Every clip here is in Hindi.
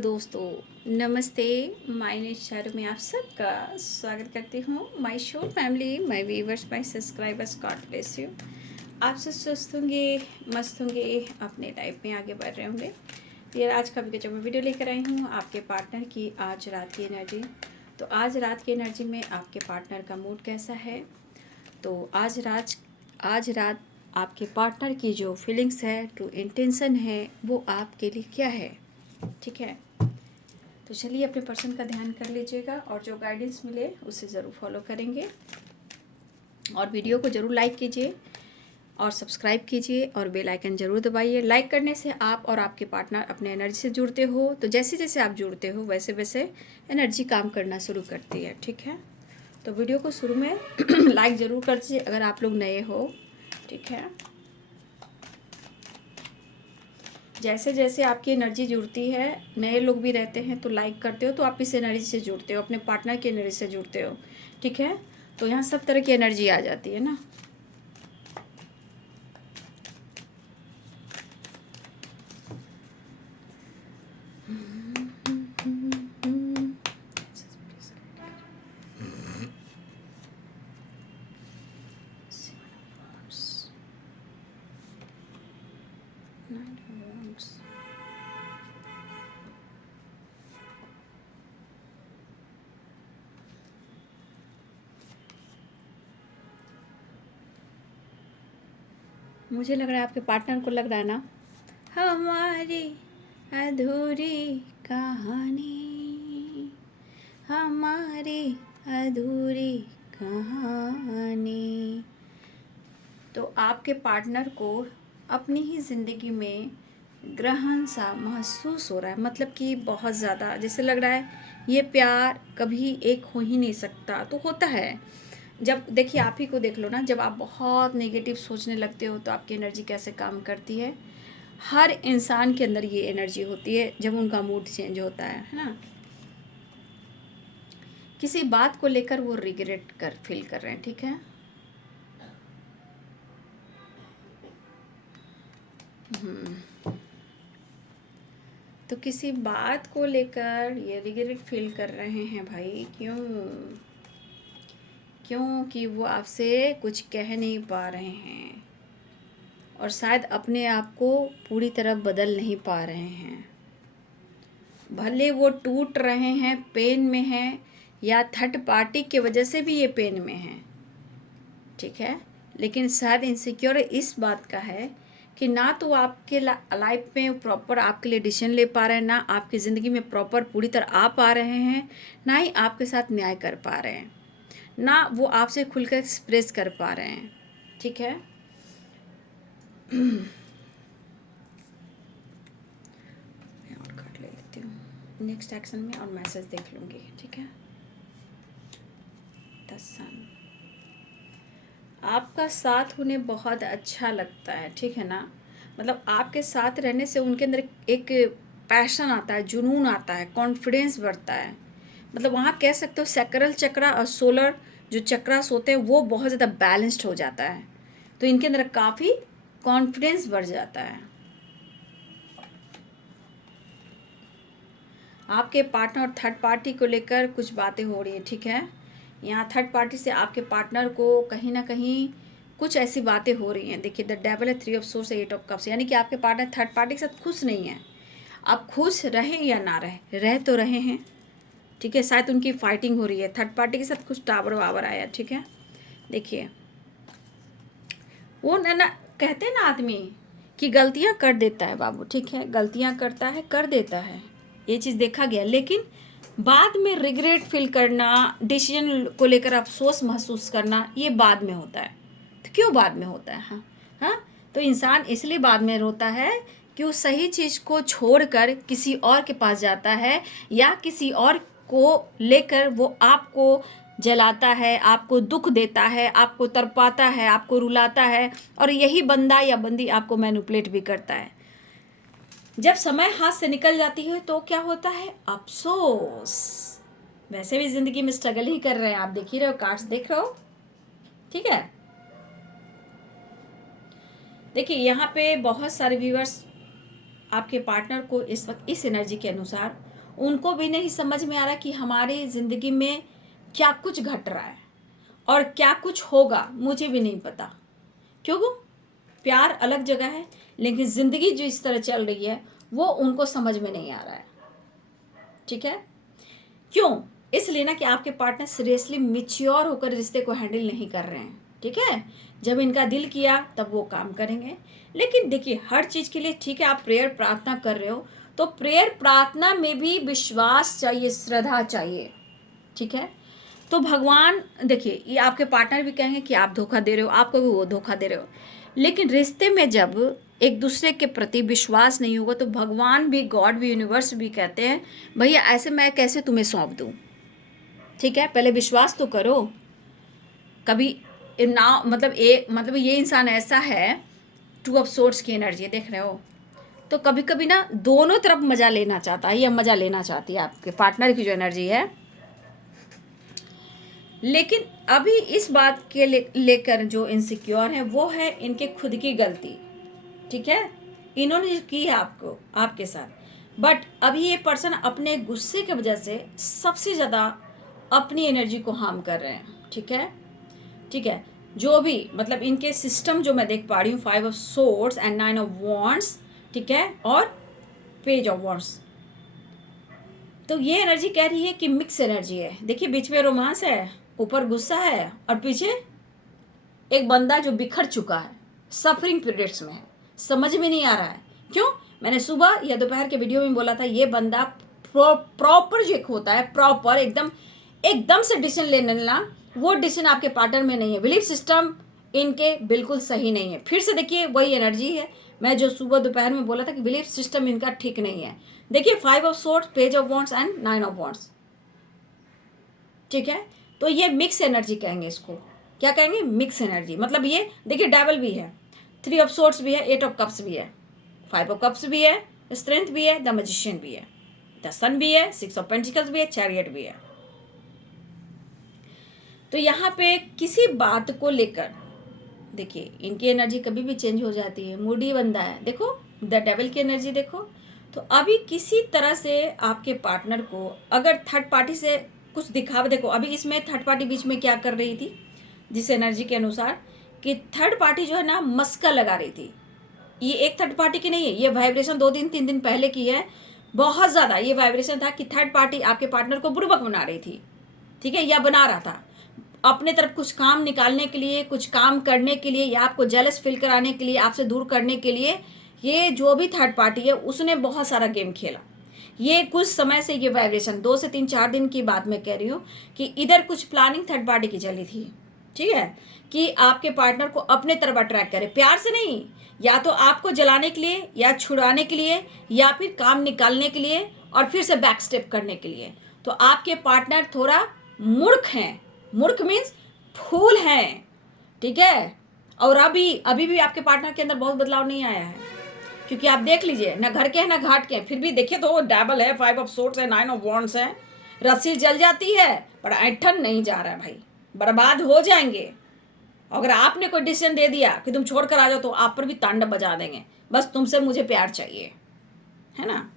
दोस्तों, नमस्ते। माय नेचर में आप सबका स्वागत करती हूँ। My show family, my viewers, my subscribers, God bless you. आप सब स्वस्थ होंगे, मस्त होंगे, अपने लाइफ में आगे बढ़ रहे होंगे। ये आज का जो मैं वीडियो लेकर आई हूँ आपके पार्टनर की आज रात की एनर्जी। तो आज रात की एनर्जी में आपके पार्टनर का मूड कैसा है, तो आज रात आपके पार्टनर की जो फीलिंग्स है, जो इंटेंशन है, वो आपके लिए क्या है। ठीक है, तो चलिए अपने पर्सन का ध्यान कर लीजिएगा और जो गाइडेंस मिले उसे ज़रूर फॉलो करेंगे। और वीडियो को ज़रूर लाइक कीजिए और सब्सक्राइब कीजिए और बेल आइकन ज़रूर दबाइए। लाइक करने से आप और आपके पार्टनर अपने एनर्जी से जुड़ते हो, तो जैसे जैसे आप जुड़ते हो वैसे वैसे एनर्जी काम करना शुरू करती है। ठीक है, तो वीडियो को शुरू में लाइक ज़रूर कर दीजिए अगर आप लोग नए हो। ठीक है, जैसे जैसे आपकी एनर्जी जुड़ती है, नए लोग भी रहते हैं तो लाइक करते हो, तो आप इस एनर्जी से जुड़ते हो, अपने पार्टनर की एनर्जी से जुड़ते हो। ठीक है, तो यहाँ सब तरह की एनर्जी आ जाती है ना। मुझे लग रहा है आपके पार्टनर को लग रहा है ना, हमारी अधूरी कहानी, हमारी अधूरी कहानी। तो आपके पार्टनर को अपनी ही ज़िंदगी में ग्रहण सा महसूस हो रहा है, मतलब कि बहुत ज़्यादा जैसे लग रहा है ये प्यार कभी एक हो ही नहीं सकता। तो होता है, जब देखिए आप ही को देख लो ना, जब आप बहुत नेगेटिव सोचने लगते हो तो आपकी एनर्जी कैसे काम करती है। हर इंसान के अंदर ये एनर्जी होती है जब उनका मूड चेंज होता है ना। किसी बात को लेकर वो रिग्रेट फील कर रहे हैं। ठीक है, तो किसी बात को लेकर ये रिग्रेट फील कर रहे हैं भाई। क्योंकि वो आपसे कुछ कह नहीं पा रहे हैं और शायद अपने आप को पूरी तरह बदल नहीं पा रहे हैं। भले वो टूट रहे हैं, पेन में हैं, या थर्ड पार्टी की वजह से भी ये पेन में हैं। ठीक है, लेकिन शायद इनसिक्योर इस बात का है कि ना तो आपके लाइफ में प्रॉपर आपके लिए डिसीजन ले पा रहे हैं, ना आपकी ज़िंदगी में प्रॉपर पूरी तरह आ पा रहे हैं, ना ही आपके साथ न्याय कर पा रहे हैं, ना वो आपसे खुलकर एक्सप्रेस कर पा रहे हैं। ठीक है, मैं और कार्ड ले लेती हूँ नेक्स्ट एक्शन में और मैसेज देख लूँगी। ठीक है, द सन, आपका साथ उन्हें बहुत अच्छा लगता है। ठीक है ना, मतलब आपके साथ रहने से उनके अंदर एक पैशन आता है, जुनून आता है, कॉन्फिडेंस बढ़ता है। मतलब वहाँ कह सकते हो सैक्रल चक्रा और सोलर जो चक्रास होते हैं वो बहुत ज़्यादा बैलेंस्ड हो जाता है, तो इनके अंदर काफ़ी कॉन्फिडेंस बढ़ जाता है। आपके पार्टनर और थर्ड पार्टी को लेकर कुछ बातें हो रही है। ठीक है, यहाँ थर्ड पार्टी से आपके पार्टनर को कहीं ना कहीं कुछ ऐसी बातें हो रही हैं। देखिए द डेविल है, 3 ऑफ सोर्स, 8 ऑफ कप्स, यानी कि आपके पार्टनर थर्ड पार्टी के साथ खुश नहीं है। आप खुश रहें या ना रह तो रहे हैं। ठीक है, शायद उनकी फाइटिंग हो रही है थर्ड पार्टी के साथ, कुछ टावर वावर आया। ठीक है, देखिए वो ना कहते हैं ना आदमी कि गलतियां कर देता है बाबू। ठीक है, गलतियां करता है, कर देता है, ये चीज़ देखा गया, लेकिन बाद में रिग्रेट फील करना, डिसीजन को लेकर अफसोस महसूस करना, ये बाद में होता है। तो क्यों बाद में होता है? हाँ हाँ, तो इंसान इसलिए बाद में रोता है कि वो सही चीज़ को छोड़कर किसी और के पास जाता है, या किसी और को लेकर वो आपको जलाता है, आपको दुख देता है, आपको तड़पाता है, आपको रुलाता है, और यही बंदा या बंदी आपको मैनिपुलेट भी करता है। जब समय हाथ से निकल जाती है तो क्या होता है? अफसोस। वैसे भी जिंदगी में स्ट्रगल ही कर रहे हैं, आप देख ही रहे हो, कार्ड्स देख रहे हो। ठीक है, देखिए यहाँ पे बहुत सारे व्यूअर्स आपके पार्टनर को इस वक्त इस एनर्जी के अनुसार उनको भी नहीं समझ में आ रहा कि हमारी ज़िंदगी में क्या कुछ घट रहा है और क्या कुछ होगा, मुझे भी नहीं पता। क्यों? प्यार अलग जगह है, लेकिन ज़िंदगी जो इस तरह चल रही है वो उनको समझ में नहीं आ रहा है। ठीक है? क्यों? इसलिए ना कि आपके पार्टनर सीरियसली मैच्योर होकर रिश्ते को हैंडल नहीं कर रहे हैं। ठीक है? जब इनका दिल किया तब वो काम करेंगे। लेकिन देखिए, हर चीज़ के लिए ठीक है, आप प्रेयर प्रार्थना कर रहे हो तो प्रेयर प्रार्थना में भी विश्वास चाहिए, श्रद्धा चाहिए। ठीक है? तो भगवान, देखिए, ये आपके पार्टनर भी कहेंगे कि आप धोखा दे रहे हो, आपको भी वो धोखा दे रहे हो। लेकिन रिश्ते में जब एक दूसरे के प्रति विश्वास नहीं होगा तो भगवान भी, गॉड भी, यूनिवर्स भी कहते हैं भैया ऐसे मैं कैसे तुम्हें सौंप दूँ। ठीक है? पहले विश्वास तो करो। कभी ना मतलब ये इंसान ऐसा है, टू ऑफ सोर्ड्स की एनर्जी देख रहे हो, तो कभी कभी ना दोनों तरफ मज़ा लेना चाहता है या मज़ा लेना चाहती है आपके पार्टनर की जो एनर्जी है। लेकिन अभी इस बात के लेकर जो इनसिक्योर है वो है इनके खुद की गलती। ठीक है? इन्होंने की है आपको, आपके साथ, बट अभी ये पर्सन अपने गुस्से की वजह से सबसे ज़्यादा अपनी एनर्जी को हार्म कर रहे हैं। ठीक है? ठीक है? जो भी मतलब इनके सिस्टम जो मैं देख पा रही हूँ, 5 of swords and 9 of wands, ठीक है, और पेज ऑफ वॉन्ड्स, तो ये एनर्जी कह रही है कि मिक्स एनर्जी है। देखिए, बीच में रोमांस है, ऊपर गुस्सा है, और पीछे एक बंदा जो बिखर चुका है, सफरिंग पीरियड्स में है, समझ में नहीं आ रहा है। क्यों? मैंने सुबह या दोपहर के वीडियो में बोला था, ये बंदा प्रॉपर जो एक होता है, प्रॉपर एकदम एकदम से डिसीजन लेने ना, वो डिसीजन आपके पार्टनर में नहीं है। बिलीफ सिस्टम इनके बिल्कुल सही नहीं है। फिर से देखिए, वही एनर्जी है मैं जो सुबह दोपहर में बोला था कि बिलीफ सिस्टम इनका ठीक नहीं है। देखिए, 5 of swords, page of wands and 9 of wands. ठीक है? तो ये मिक्स एनर्जी कहेंगे इसको। क्या कहेंगे? Mix energy. मतलब ये देखिए, डेवल भी है, 3 ऑफ सोर्ड्स भी है, 8 ऑफ कप्स भी है, 5 ऑफ कप्स भी है, स्ट्रेंथ भी है, द मैजिशियन भी है, द सन भी है, 6 ऑफ पेंटिकल्स भी है, चैरियट भी है। तो यहाँ पे किसी बात को लेकर देखिए, इनकी एनर्जी कभी भी चेंज हो जाती है। मूडी बंदा है, देखो द डेविल की एनर्जी देखो। तो अभी किसी तरह से आपके पार्टनर को अगर थर्ड पार्टी से कुछ दिखावा, देखो अभी इसमें थर्ड पार्टी बीच में क्या कर रही थी जिस एनर्जी के अनुसार, कि थर्ड पार्टी जो है ना मस्का लगा रही थी। ये एक थर्ड पार्टी की नहीं है, ये वाइब्रेशन 2 दिन 3 दिन पहले की है। बहुत ज़्यादा ये वाइब्रेशन था कि थर्ड पार्टी आपके पार्टनर को बुड़बक बना रही थी। ठीक है? या बना रहा था अपने तरफ कुछ काम निकालने के लिए, कुछ काम करने के लिए, या आपको जेलस फील कराने के लिए, आपसे दूर करने के लिए। ये जो भी थर्ड पार्टी है उसने बहुत सारा गेम खेला। ये कुछ समय से ये वाइब्रेशन 2 से 3 4 दिन की बात मैं कह रही हूँ कि इधर कुछ प्लानिंग थर्ड पार्टी की चली थी। ठीक है? कि आपके पार्टनर को अपने तरफ अट्रैक्ट करे, प्यार से नहीं, या तो आपको जलाने के लिए, या छुड़ाने के लिए, या फिर काम निकालने के लिए और फिर से बैक स्टेप करने के लिए। तो आपके पार्टनर थोड़ा मूर्ख हैं। मूर्ख मीन्स फूल हैं। ठीक है? और अभी भी आपके पार्टनर के अंदर बहुत बदलाव नहीं आया है, क्योंकि आप देख लीजिए, ना घर के हैं ना घाट के हैं, फिर भी देखिए तो डबल है, 5 ऑफ सोर्ड्स है, 9 ऑफ वॉन्ड्स है। रस्सी जल जाती है पर ऐठन नहीं जा रहा है भाई, बर्बाद हो जाएंगे। अगर आपने कोई डिसीजन दे दिया कि तुम छोड़ कर आ जाओ तो आप पर भी तांडव बजा देंगे, बस तुमसे मुझे प्यार चाहिए, है ना।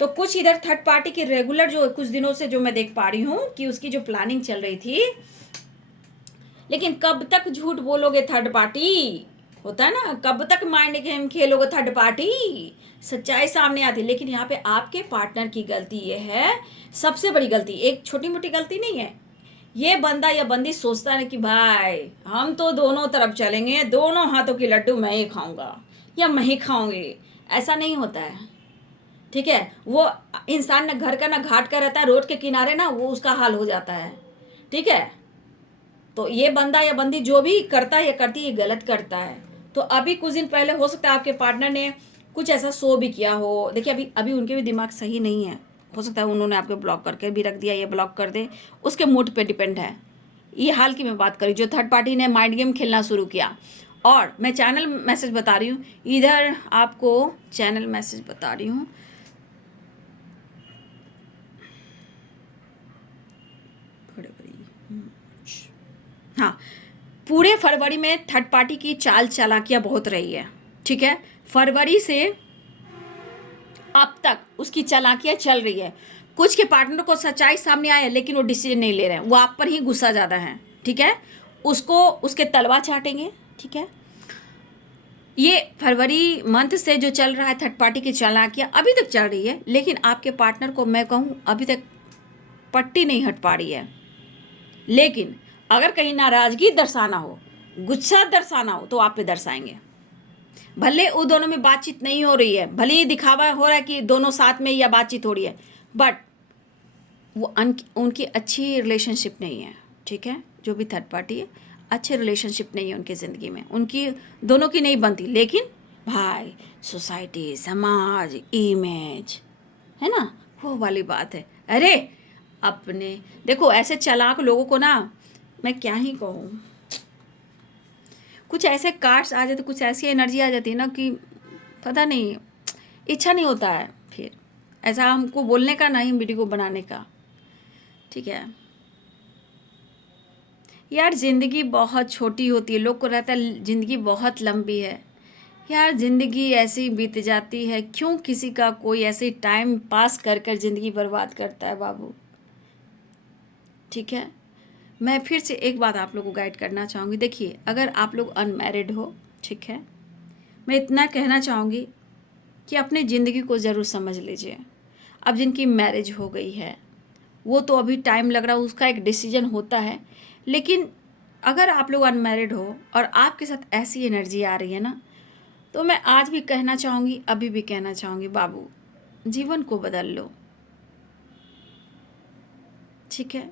तो कुछ इधर थर्ड पार्टी की रेगुलर जो कुछ दिनों से जो मैं देख पा रही हूँ कि उसकी जो प्लानिंग चल रही थी। लेकिन कब तक झूठ बोलोगे थर्ड पार्टी, होता है ना, कब तक माइंड गेम खेलोगे थर्ड पार्टी। सच्चाई सामने आती है। लेकिन यहाँ पे आपके पार्टनर की गलती ये है, सबसे बड़ी गलती, एक छोटी मोटी गलती नहीं है। ये बंदा या बंदी सोचता है कि भाई हम तो दोनों तरफ चलेंगे, दोनों हाथों की लड्डू मैं ही खाऊंगा या मैं ही खाऊंगी। ऐसा नहीं होता है। ठीक है? वो इंसान ना घर का ना घाट का रहता है, रोड के किनारे ना वो उसका हाल हो जाता है। ठीक है? तो ये बंदा या बंदी जो भी करता है या करती है गलत करता है। तो अभी कुछ दिन पहले हो सकता है आपके पार्टनर ने कुछ ऐसा शो भी किया हो। देखिए, अभी उनके भी दिमाग सही नहीं है, हो सकता है उन्होंने आपको ब्लॉक करके भी रख दिया, ये ब्लॉक कर दे, उसके मूड पे डिपेंड है। ये हाल की मैं बात करी जो थर्ड पार्टी ने माइंड गेम खेलना शुरू किया। और मैं चैनल मैसेज बता रही हूँ, इधर आपको चैनल मैसेज बता रही हूँ, हाँ, पूरे फरवरी में थर्ड पार्टी की चाल चालाकियाँ बहुत रही है। ठीक है? फरवरी से अब तक उसकी चालाकियाँ चल रही है। कुछ के पार्टनर को सच्चाई सामने आया लेकिन वो डिसीजन नहीं ले रहे हैं, वो आप पर ही गुस्सा ज़्यादा है, ठीक है, उसको उसके तलवा चाटेंगे, ठीक है। ये फरवरी मंथ से जो चल रहा है थर्ड पार्टी की चालाकियाँ अभी तक चल रही है, लेकिन आपके पार्टनर को मैं कहूँ अभी तक पट्टी नहीं हट पा रही है। लेकिन अगर कहीं नाराज़गी दर्शाना हो, गुस्सा दर्शाना हो, तो आप पे दर्शाएंगे। भले वो दोनों में बातचीत नहीं हो रही है, भले ही दिखावा हो रहा है कि दोनों साथ में या बातचीत हो रही है, बट वो उनकी अच्छी रिलेशनशिप नहीं है, ठीक है। जो भी थर्ड पार्टी है, अच्छे रिलेशनशिप नहीं है उनकी ज़िंदगी में, उनकी दोनों की नहीं बनती। लेकिन भाई सोसाइटी, समाज, इमेज, है ना, वो वाली बात है। अरे अपने देखो ऐसे चालाक लोगों को ना मैं क्या ही कहूँ, कुछ ऐसे कार्ड्स आ जाते, कुछ ऐसी एनर्जी आ जाती है ना कि पता नहीं, इच्छा नहीं होता है फिर ऐसा हमको बोलने का, ना ही वीडियो को बनाने का, ठीक है। यार ज़िंदगी बहुत छोटी होती है, लोग को रहता है ज़िंदगी बहुत लंबी है। यार ज़िंदगी ऐसे ही बीत जाती है, क्यों किसी का कोई ऐसे टाइम पास कर कर ज़िंदगी बर्बाद करता है बाबू, ठीक है। मैं फिर से एक बात आप लोगों को गाइड करना चाहूँगी। देखिए अगर आप लोग अनमैरिड हो, ठीक है, मैं इतना कहना चाहूँगी कि अपनी ज़िंदगी को ज़रूर समझ लीजिए। अब जिनकी मैरिज हो गई है वो तो अभी टाइम लग रहा है, उसका एक डिसीजन होता है। लेकिन अगर आप लोग अनमैरिड हो और आपके साथ ऐसी एनर्जी आ रही है ना, तो मैं आज भी कहना चाहूँगी, अभी भी कहना चाहूँगी, बाबू जीवन को बदल लो, ठीक है।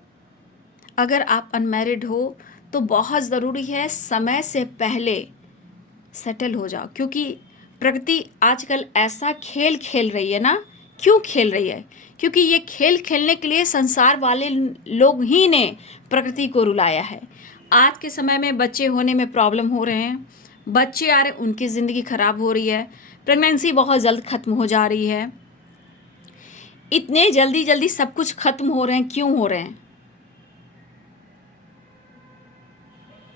अगर आप अनमैरिड हो तो बहुत ज़रूरी है समय से पहले सेटल हो जाओ, क्योंकि प्रकृति आजकल ऐसा खेल खेल रही है ना। क्यों खेल रही है? क्योंकि ये खेल खेलने के लिए संसार वाले लोग ही ने प्रकृति को रुलाया है। आज के समय में बच्चे होने में प्रॉब्लम हो रहे हैं, बच्चे आ रहे उनकी ज़िंदगी ख़राब हो रही है, प्रेगनेंसी बहुत जल्द ख़त्म हो जा रही है, इतने जल्दी जल्दी सब कुछ ख़त्म हो रहे हैं, क्यों हो रहे हैं?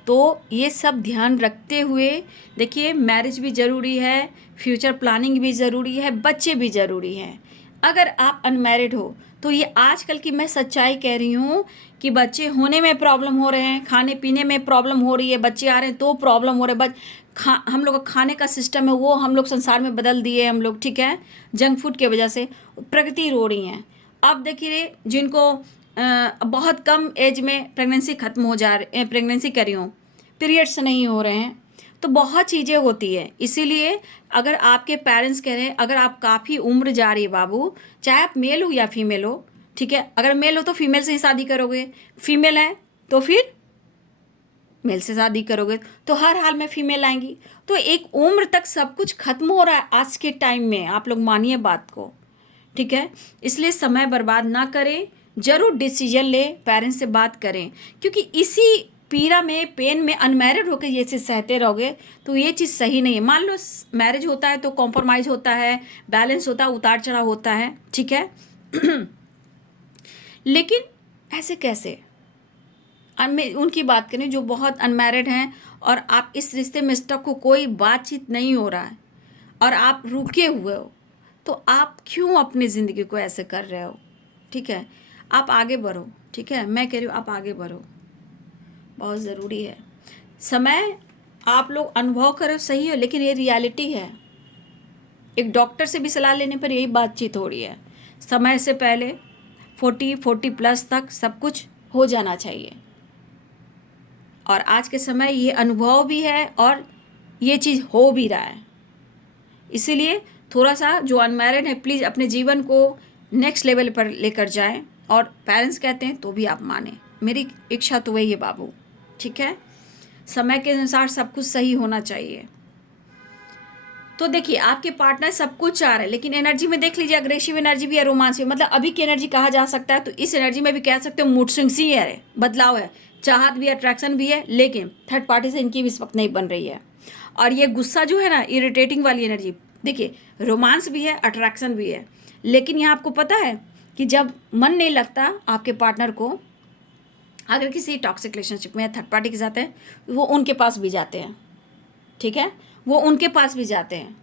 तो ये सब ध्यान रखते हुए देखिए, मैरिज भी ज़रूरी है, फ्यूचर प्लानिंग भी ज़रूरी है, बच्चे भी ज़रूरी हैं। अगर आप अनमैरिड हो तो ये आजकल की मैं सच्चाई कह रही हूँ कि बच्चे होने में प्रॉब्लम हो रहे हैं, खाने पीने में प्रॉब्लम हो रही है, बच्चे आ रहे हैं तो प्रॉब्लम हो रहे हैं। हम लोग का खाने का सिस्टम है वो हम लोग संसार में बदल दिए हम लोग, ठीक है, जंक फूड की वजह से प्रकृति रो रही हैं। अब देखिए जिनको बहुत कम एज में प्रेगनेंसी ख़त्म हो जा रही, प्रेगनेंसी कर रही हूँ, पीरियड्स नहीं हो रहे हैं, तो बहुत चीज़ें होती है। इसीलिए अगर आपके पेरेंट्स कह रहे हैं, अगर आप काफ़ी उम्र जा रही है बाबू, चाहे आप मेल हो या फीमेल हो, ठीक है, अगर मेल हो तो फीमेल से ही शादी करोगे, फीमेल है तो फिर मेल से शादी करोगे, तो हर हाल में फीमेल आएंगी। तो एक उम्र तक सब कुछ खत्म हो रहा है आज के टाइम में, आप लोग मानिए बात को, ठीक है। इसलिए समय बर्बाद ना करें, ज़रूर डिसीजन ले, पेरेंट्स से बात करें, क्योंकि इसी पीड़ा में, पेन में अनमैरिड होकर ये चीज़ सहते रहोगे तो ये चीज़ सही नहीं है। मान लो मैरिज होता है तो कॉम्प्रोमाइज़ होता है, बैलेंस होता है, उतार चढ़ाव होता है, ठीक है। लेकिन ऐसे कैसे उनकी बात करें जो बहुत अनमैरिड हैं और आप इस रिश्ते में स्टक हो, कोई बातचीत नहीं हो रहा है और आप रुके हुए हो, तो आप क्यों अपनी ज़िंदगी को ऐसे कर रहे हो, ठीक है। आप आगे बढ़ो, ठीक है, मैं कह रही हूँ आप आगे बढ़ो, बहुत ज़रूरी है। समय आप लोग अनुभव करो, सही हो, लेकिन ये रियलिटी है। एक डॉक्टर से भी सलाह लेने पर यही बातचीत हो रही है, समय से पहले 40 प्लस तक सब कुछ हो जाना चाहिए। और आज के समय ये अनुभव भी है और ये चीज़ हो भी रहा है। इसीलिए थोड़ा सा जो अनमैरिड है प्लीज़ अपने जीवन को नेक्स्ट लेवल पर लेकर जाएं, और पेरेंट्स कहते हैं तो भी आप माने, मेरी इच्छा तो वही है बाबू, ठीक है। समय के अनुसार सब कुछ सही होना चाहिए। तो देखिए आपके पार्टनर सब कुछ चाह रहे हैं, लेकिन एनर्जी में देख लीजिए, अग्रेसिव एनर्जी भी है, रोमांस भी, मतलब अभी की एनर्जी कहा जा सकता है। तो इस एनर्जी में भी कह सकते हो मूड स्विंग्स ही है, बदलाव है, चाहत भी है, अट्रैक्शन भी है, लेकिन थर्ड पार्टी से इनकी भी इस वक्त नहीं बन रही है। और ये गुस्सा जो है ना, इरिटेटिंग वाली एनर्जी, देखिए रोमांस भी है, अट्रैक्शन भी है, लेकिन यहाँ आपको पता है कि जब मन नहीं लगता आपके पार्टनर को, अगर किसी टॉक्सिक रिलेशनशिप में थर्ड पार्टी के साथ है, वो उनके पास भी जाते हैं, ठीक है, वो उनके पास भी जाते हैं,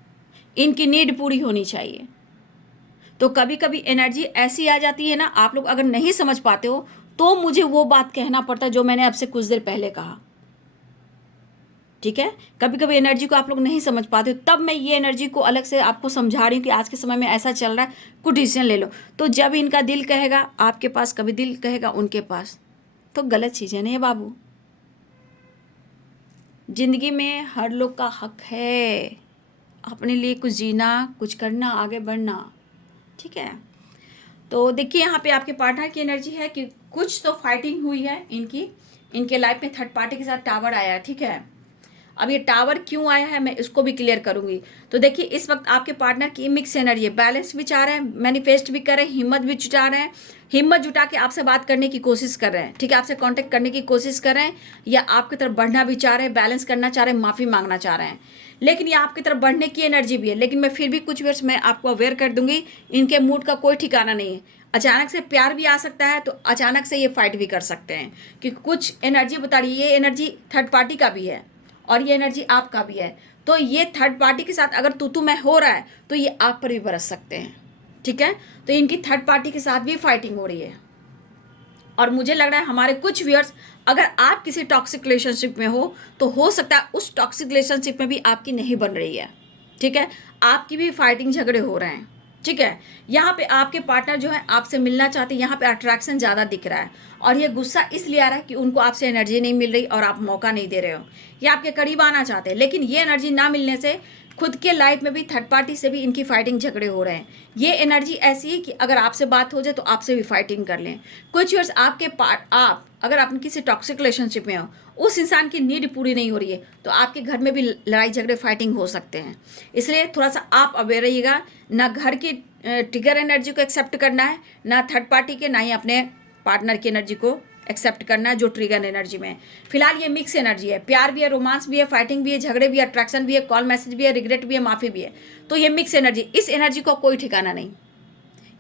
इनकी नीड पूरी होनी चाहिए। तो कभी कभी एनर्जी ऐसी आ जाती है ना, आप लोग अगर नहीं समझ पाते हो तो मुझे वो बात कहना पड़ता है जो मैंने आपसे कुछ देर पहले कहा, ठीक है। कभी कभी एनर्जी को आप लोग नहीं समझ पाते हो, तब मैं ये एनर्जी को अलग से आपको समझा रही हूँ कि आज के समय में ऐसा चल रहा है, कुछ डिसीजन ले लो। तो जब इनका दिल कहेगा आपके पास, कभी दिल कहेगा उनके पास, तो गलत चीज़ है नहीं बाबू। जिंदगी में हर लोग का हक है अपने लिए कुछ जीना, कुछ करना, आगे बढ़ना, ठीक है। तो देखिए यहाँ पे आपके पार्टनर की एनर्जी है कि कुछ तो फाइटिंग हुई है इनके लाइफ में, थर्ड पार्टी के साथ टावर आया है, ठीक है। अब ये टावर क्यों आया है मैं इसको भी क्लियर करूंगी। तो देखिए इस वक्त आपके पार्टनर की मिक्स एनर्जी है, बैलेंस भी चाह रहे हैं, मैनिफेस्ट भी कर रहे हैं, हिम्मत भी जुटा रहे हैं, हिम्मत जुटा के आपसे बात करने की कोशिश कर रहे हैं, ठीक है, आपसे कांटेक्ट करने की कोशिश कर रहे हैं, या आपकी तरफ बढ़ना भी चाह रहे हैं, बैलेंस करना चाह रहे हैं, माफ़ी मांगना चाह रहे हैं। लेकिन ये आपकी तरफ बढ़ने की एनर्जी भी है, लेकिन मैं फिर भी कुछ वर्ष मैं आपको अवेयर कर दूंगी, इनके मूड का कोई ठिकाना नहीं है। अचानक से प्यार भी आ सकता है, तो अचानक से ये फाइट भी कर सकते हैं, क्योंकि कुछ एनर्जी बता रही है, ये एनर्जी थर्ड पार्टी का भी है और ये एनर्जी आपका भी है। तो ये थर्ड पार्टी के साथ अगर तू मैं हो रहा है तो ये आप पर भी बरस सकते हैं, ठीक है। तो इनकी थर्ड पार्टी के साथ भी फाइटिंग हो रही है, और मुझे लग रहा है हमारे कुछ व्यूअर्स, अगर आप किसी टॉक्सिक रिलेशनशिप में तो हो सकता है उस टॉक्सिक रिलेशनशिप में भी आपकी नहीं बन रही है, ठीक है, आपकी भी फाइटिंग झगड़े हो रहे हैं, ठीक है। यहाँ पे आपके पार्टनर जो है आपसे मिलना चाहते हैं, यहाँ पे अट्रैक्शन ज़्यादा दिख रहा है, और ये गुस्सा इसलिए आ रहा है कि उनको आपसे एनर्जी नहीं मिल रही और आप मौका नहीं दे रहे हो, ये आपके करीब आना चाहते हैं, लेकिन ये एनर्जी ना मिलने से खुद के लाइफ में भी थर्ड पार्टी से भी इनकी फाइटिंग झगड़े हो रहे हैं। ये एनर्जी ऐसी है कि अगर आपसे बात हो जाए तो आपसे भी फाइटिंग कर लें। कुछ वर्ष आप अगर आप किसी टॉक्सिक रिलेशनशिप में हो, उस इंसान की नीड पूरी नहीं हो रही है, तो आपके घर में भी लड़ाई झगड़े फाइटिंग हो सकते हैं। इसलिए थोड़ा सा आप अवेयर रहिएगा, ना घर की ट्रिगर एनर्जी को एक्सेप्ट करना है, ना थर्ड पार्टी के, ना ही अपने पार्टनर की एनर्जी को एक्सेप्ट करना है जो ट्रिगर एनर्जी में है। फिलहाल ये मिक्स एनर्जी है, प्यार भी है, रोमांस भी है, फाइटिंग भी है, झगड़े भी है, अट्रैक्शन भी है, कॉल मैसेज भी है, रिग्रेट भी है, माफ़ी भी है। तो ये मिक्स एनर्जी, इस एनर्जी को कोई ठिकाना नहीं,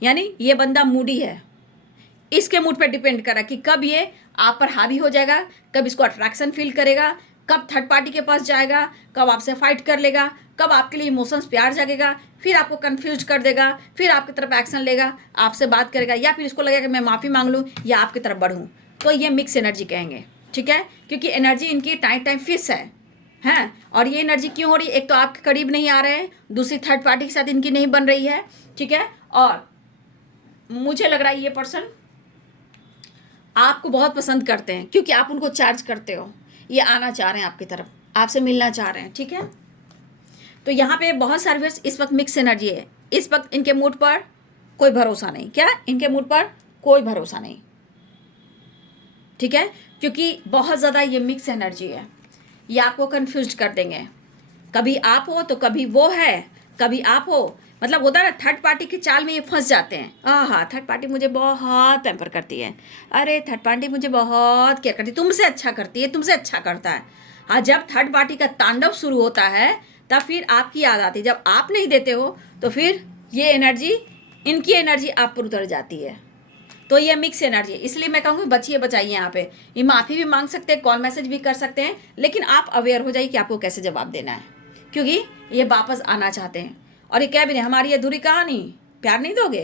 यानी ये बंदा मूडी है, इसके मूड पर डिपेंड कर रहा है कि कब ये आप पर हावी हो जाएगा, कब इसको अट्रैक्शन फील करेगा, कब थर्ड पार्टी के पास जाएगा, कब आपसे फाइट कर लेगा, कब आपके लिए इमोशंस प्यार जागेगा, फिर आपको कंफ्यूज कर देगा, फिर आपकी तरफ एक्शन लेगा, आपसे बात करेगा, या फिर इसको लगेगा कि मैं माफ़ी मांग लूँ या आपकी तरफ बढ़ूँ। तो ये मिक्स एनर्जी कहेंगे, ठीक है, क्योंकि एनर्जी इनकी टाइम फिक्स है, हैं। और ये एनर्जी क्यों हो रही है, एक तो आपके करीब नहीं आ रहे हैं, दूसरी थर्ड पार्टी के साथ इनकी नहीं बन रही है, ठीक है। और मुझे लग रहा है ये पर्सन आपको बहुत पसंद करते हैं, क्योंकि आप उनको चार्ज करते हो, ये आना चाह रहे हैं आपकी तरफ, आपसे मिलना चाह रहे हैं, ठीक है। तो यहाँ पे बहुत सारे व्यूअर्स इस वक्त मिक्स एनर्जी है, इस वक्त इनके मूड पर कोई भरोसा नहीं, क्या इनके मूड पर कोई भरोसा नहीं, ठीक है, क्योंकि बहुत ज़्यादा ये मिक्स एनर्जी है, ये आपको कंफ्यूज कर देंगे, कभी आप हो तो कभी वो है, कभी आप हो, मतलब होता है ना, थर्ड पार्टी की चाल में ये फंस जाते हैं। हाँ, थर्ड पार्टी मुझे बहुत पैम्पर करती है, अरे थर्ड पार्टी मुझे बहुत केयर करती है, तुमसे अच्छा करती है, तुमसे अच्छा करता है। हाँ, जब थर्ड पार्टी का तांडव शुरू होता है तब फिर आपकी याद आती है, जब आप नहीं देते हो तो फिर ये एनर्जी, इनकी एनर्जी आप पर उतर जाती है। तो ये मिक्स एनर्जी है, इसलिए मैं कहूँगी बचिए बचाइए। यहाँ पे ये माफ़ी भी मांग सकते हैं, कॉल मैसेज भी कर सकते हैं, लेकिन आप अवेयर हो जाइए कि आपको कैसे जवाब देना है, क्योंकि ये वापस आना चाहते हैं। और ये क्या भी नहीं, हमारी अधूरी कहानी, प्यार नहीं दोगे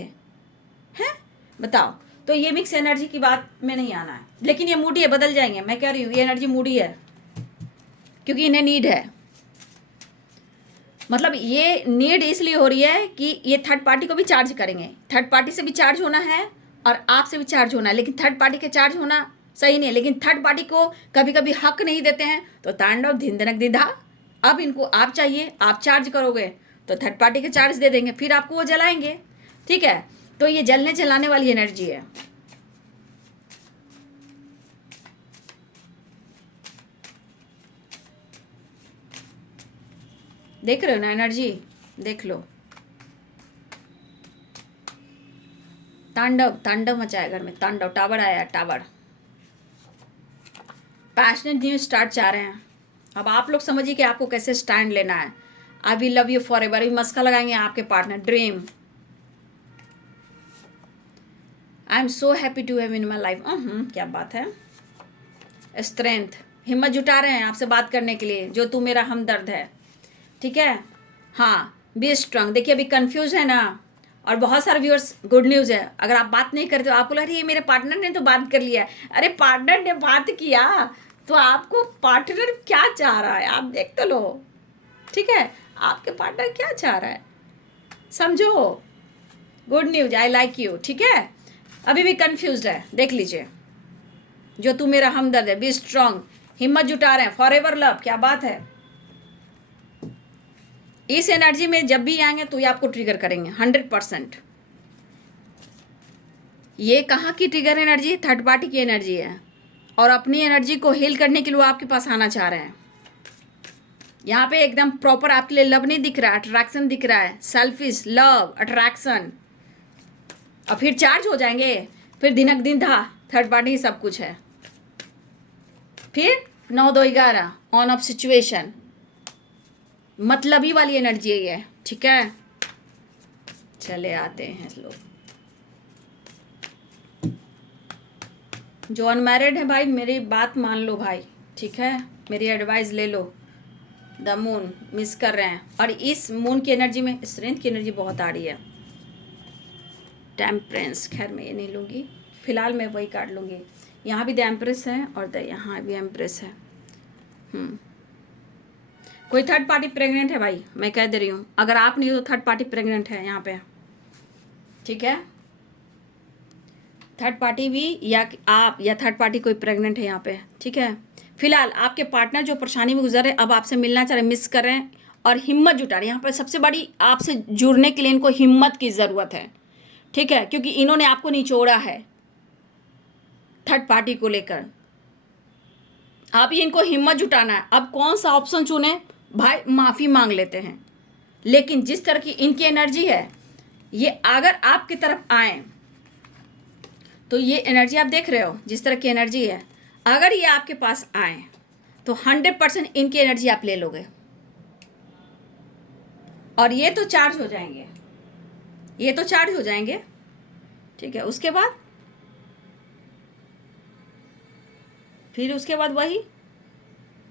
हैं, बताओ। तो ये मिक्स एनर्जी की बात में नहीं आना है, लेकिन ये मूडी है, बदल जाएंगे, मैं कह रही हूँ ये एनर्जी मूडी है, क्योंकि इन्हें नीड है। मतलब ये नीड इसलिए हो रही है कि ये थर्ड पार्टी को भी चार्ज करेंगे, थर्ड पार्टी से भी चार्ज होना है और आपसे भी चार्ज होना है, लेकिन थर्ड पार्टी के चार्ज होना सही नहीं है, लेकिन थर्ड पार्टी को कभी कभी हक नहीं देते हैं, तो तांडव धिन धनक दिधा। अब इनको आप चाहिए, आप चार्ज करोगे तो थर्ड पार्टी के चार्ज दे देंगे, फिर आपको वो जलाएंगे, ठीक है। तो ये जलने जलाने वाली एनर्जी है। देख रहे हो ना एनर्जी, देख लो, तांडव तांडव मचाया घर में, तांडव, टावर आया, टावर। पैशनेट न्यू स्टार्ट चाह रहे हैं। अब आप लोग समझिए कि आपको कैसे स्टैंड लेना है। I will love you forever, मस्का लगाएंगे आपके partner, dream, I am so happy to have in my life, क्या बात है। स्ट्रेंथ, हिम्मत जुटा रहे हैं आपसे बात करने के लिए, जो तू मेरा हमदर्द है, ठीक है। हाँ, बी स्ट्रांग। देखिए अभी कंफ्यूज है ना, और बहुत सारे व्यूअर्स, गुड न्यूज़ है, अगर आप बात नहीं करते हो, आपको लग रही है मेरे पार्टनर ने तो बात कर लिया है। अरे पार्टनर ने बात किया तो आपको पार्टनर क्या चाह रहा है आप देख तो लो, ठीक है? आपके पार्टनर क्या चाह रहा है समझो। Good news, I like you, ठीक है? अभी भी कंफ्यूज है, देख लीजिए। जो तू मेरा हमदर्द है, बी स्ट्रांग, हिम्मत जुटा रहे हैं, फॉर एवर लव, क्या बात है। इस एनर्जी में जब भी आएंगे तो ये आपको ट्रिगर करेंगे 100%। ये कहाँ की ट्रिगर एनर्जी? थर्ड पार्टी की एनर्जी है, और अपनी एनर्जी को हील करने के लिए वो आपके पास आना चाह रहे हैं। यहाँ पे एकदम प्रॉपर आपके लिए लव नहीं दिख रहा है, अट्रैक्शन दिख रहा है, सेल्फिश लव अट्रैक्शन। और फिर चार्ज हो जाएंगे, फिर दिनक दिन था थर्ड पार्टी सब कुछ है, फिर 9-2-11 ऑन ऑफ सिचुएशन, मतलबी वाली एनर्जी है ये, ठीक है? चले आते हैं लोग जो अनमैरिड है भाई, मेरी बात मान लो भाई, ठीक है? मेरी एडवाइस ले लो। द मून मिस कर रहे हैं, और इस मून की एनर्जी में स्ट्रेंथ की एनर्जी बहुत आ रही है। टेम्परेंस, खैर मैं ये नहीं लूँगी फिलहाल, मैं वही काट लूँगी। यहाँ भी द एम्प्रेस है और द यहाँ भी एम्प्रेस है। कोई थर्ड पार्टी प्रेग्नेंट है भाई, मैं कह दे रही हूँ, अगर आप नहीं हो तो थर्ड पार्टी प्रेग्नेंट है यहाँ पे, ठीक है? थर्ड पार्टी भी, या आप या थर्ड पार्टी कोई प्रेग्नेंट है यहाँ पे, ठीक है? फिलहाल आपके पार्टनर जो परेशानी में गुजर रहे, अब आपसे मिलना चाह रहे, मिस कर रहे हैं और हिम्मत जुटा रहे हैं। यहाँ पर सबसे बड़ी आपसे जुड़ने के लिए इनको हिम्मत की ज़रूरत है, ठीक है? क्योंकि इन्होंने आपको निचोड़ा है थर्ड पार्टी को लेकर, आप ही इनको हिम्मत जुटाना है। अब कौन सा ऑप्शन चुने भाई? माफ़ी मांग लेते हैं, लेकिन जिस तरह की इनकी एनर्जी है, ये अगर आपकी तरफ आए तो ये एनर्जी आप देख रहे हो, जिस तरह की एनर्जी है, अगर ये आपके पास आए तो 100% इनकी एनर्जी आप ले लोगे, और ये तो चार्ज हो जाएंगे, ये तो चार्ज हो जाएंगे, ठीक है? उसके बाद फिर उसके बाद वही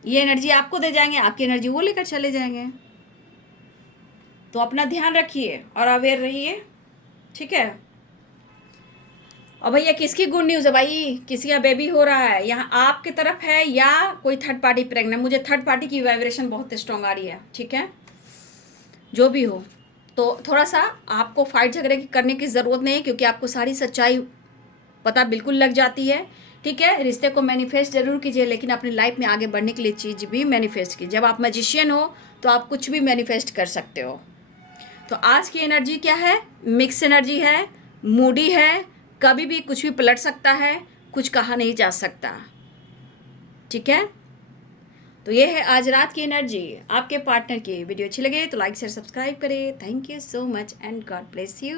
ये एनर्जी आपको दे जाएंगे, आपकी एनर्जी वो लेकर चले जाएंगे। तो अपना ध्यान रखिए और अवेयर रहिए, ठीक है? और भैया किसकी गुड न्यूज़ है भाई? किसी का बेबी हो रहा है, यहाँ आपकी तरफ है या कोई थर्ड पार्टी प्रेग्नेंट? मुझे थर्ड पार्टी की वाइब्रेशन बहुत स्ट्रॉन्ग आ रही है, ठीक है? जो भी हो, तो थोड़ा सा आपको फाइट झगड़े करने की ज़रूरत नहीं है, क्योंकि आपको सारी सच्चाई पता बिल्कुल लग जाती है, ठीक है? रिश्ते को मैनिफेस्ट जरूर कीजिए, लेकिन अपनी लाइफ में आगे बढ़ने के लिए चीज़ भी मैनिफेस्ट कीजिए। जब आप मैजिशियन हो तो आप कुछ भी मैनिफेस्ट कर सकते हो। तो आज की एनर्जी क्या है? मिक्स एनर्जी है, मूडी है, कभी भी कुछ भी पलट सकता है, कुछ कहा नहीं जा सकता, ठीक है? तो ये है आज रात की एनर्जी आपके पार्टनर की। वीडियो अच्छी लगे तो लाइक शेयर सब्सक्राइब करें। Thank you so much and God bless you.